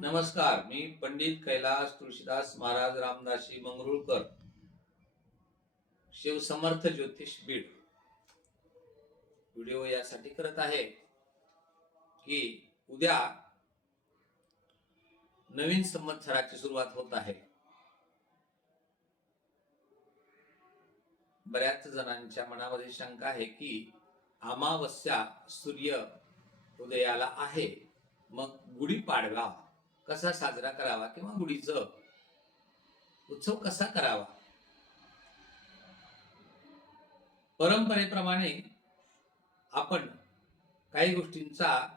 नमस्कार, मी पंडित कैलास तुळशीदास महाराज रामदासी मंगरुळकर, शिवसमर्थ ज्योतिष बीड. व्हिडिओ यासाठी करत आहे की उद्या नवीन संवत्सराची सुरुवात होत आहे. बऱ्याच जणांच्या मनामध्ये शंका आहे की अमावस्या सूर्य उदयाला आहे, मग गुढीपाडवा कसा साजरा करावा किंवा गुढीचा उत्सव कसा करावा. परंपरेप्रमाणे आपण काही गोष्टींचा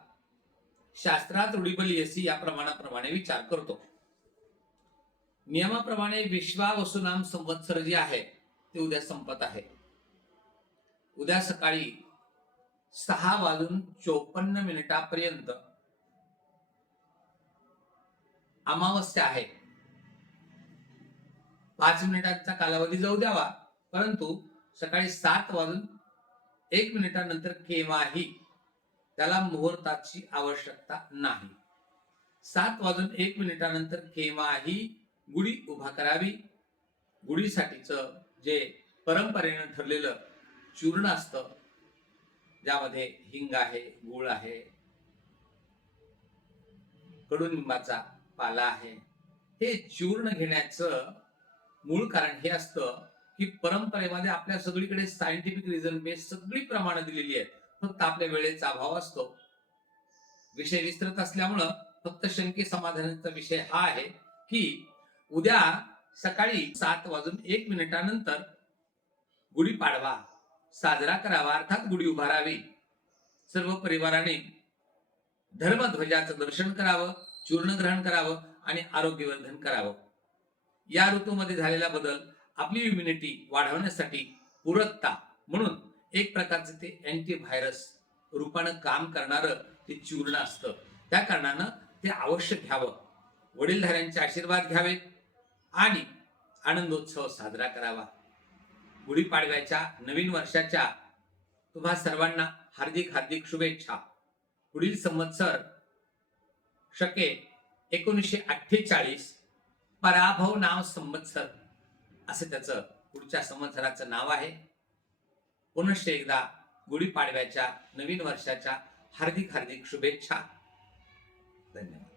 शास्त्रात रूढीबलीयसी या प्रमाणाप्रमाणे विचार करतो. नियमाप्रमाणे विश्वावसुनाम संवत्सर जे आहे ते उद्या संपत आहे. उद्या सकाळी 6:54 अमावस्या आहे. 5 मिनिटांचा कालावधी जाऊ द्यावा, परंतु सकाळी 7:01 नंतर केव्हाही त्याला मुहूर्ताची आवश्यकता नाही. 7:01 नंतर केव्हाही गुढी उभा करावी. गुढीसाठीचं जे परंपरेनं ठरलेलं चूर्ण असतं, ज्यामध्ये हिंग आहे, गूळ आहे, कडुनिंबाचा पाला आहे, हे चूर्ण घेण्याचं मूळ कारण हे असतं की परंपरेमध्ये आपल्या सगळीकडे सायंटिफिक रिझन बेस सगळी प्रमाणं दिलेली आहेत. फक्त आपल्या वेळेचा अभाव असतो. विषय विस्तृत असल्यामुळं फक्त शंके समाधानाचा विषय हा आहे की उद्या सकाळी 7:01 नंतर गुढीपाडवा साजरा करावा, अर्थात गुढी उभारावी. सर्व परिवाराने धर्मध्वजाचं दर्शन करावं, चूर्ण ग्रहण करावं आणि आरोग्यवर्धन करावं. या ऋतूमध्ये झालेला बदल आपली इम्युनिटी वाढवण्यासाठी पूरकता म्हणून एक प्रकारचे ते अँटीव्हायरस रूपानं काम करणारं ते चूर्ण असतं. त्या कारणानं ते अवश्य घ्यावं, वडीलधाऱ्यांचे आशीर्वाद घ्यावेत आणि आनंदोत्सव साजरा करावा. गुढीपाडव्याच्या नवीन वर्षाच्या तुम्हा सर्वांना हार्दिक हार्दिक शुभेच्छा. पुढील संवत्सर शके 1948 पराभव नाव संवत्सर असं त्याचं पुढच्या संवत्सराचं नाव आहे. पुनश्च एकदा गुढीपाडव्याच्या नवीन वर्षाच्या हार्दिक हार्दिक शुभेच्छा. धन्यवाद.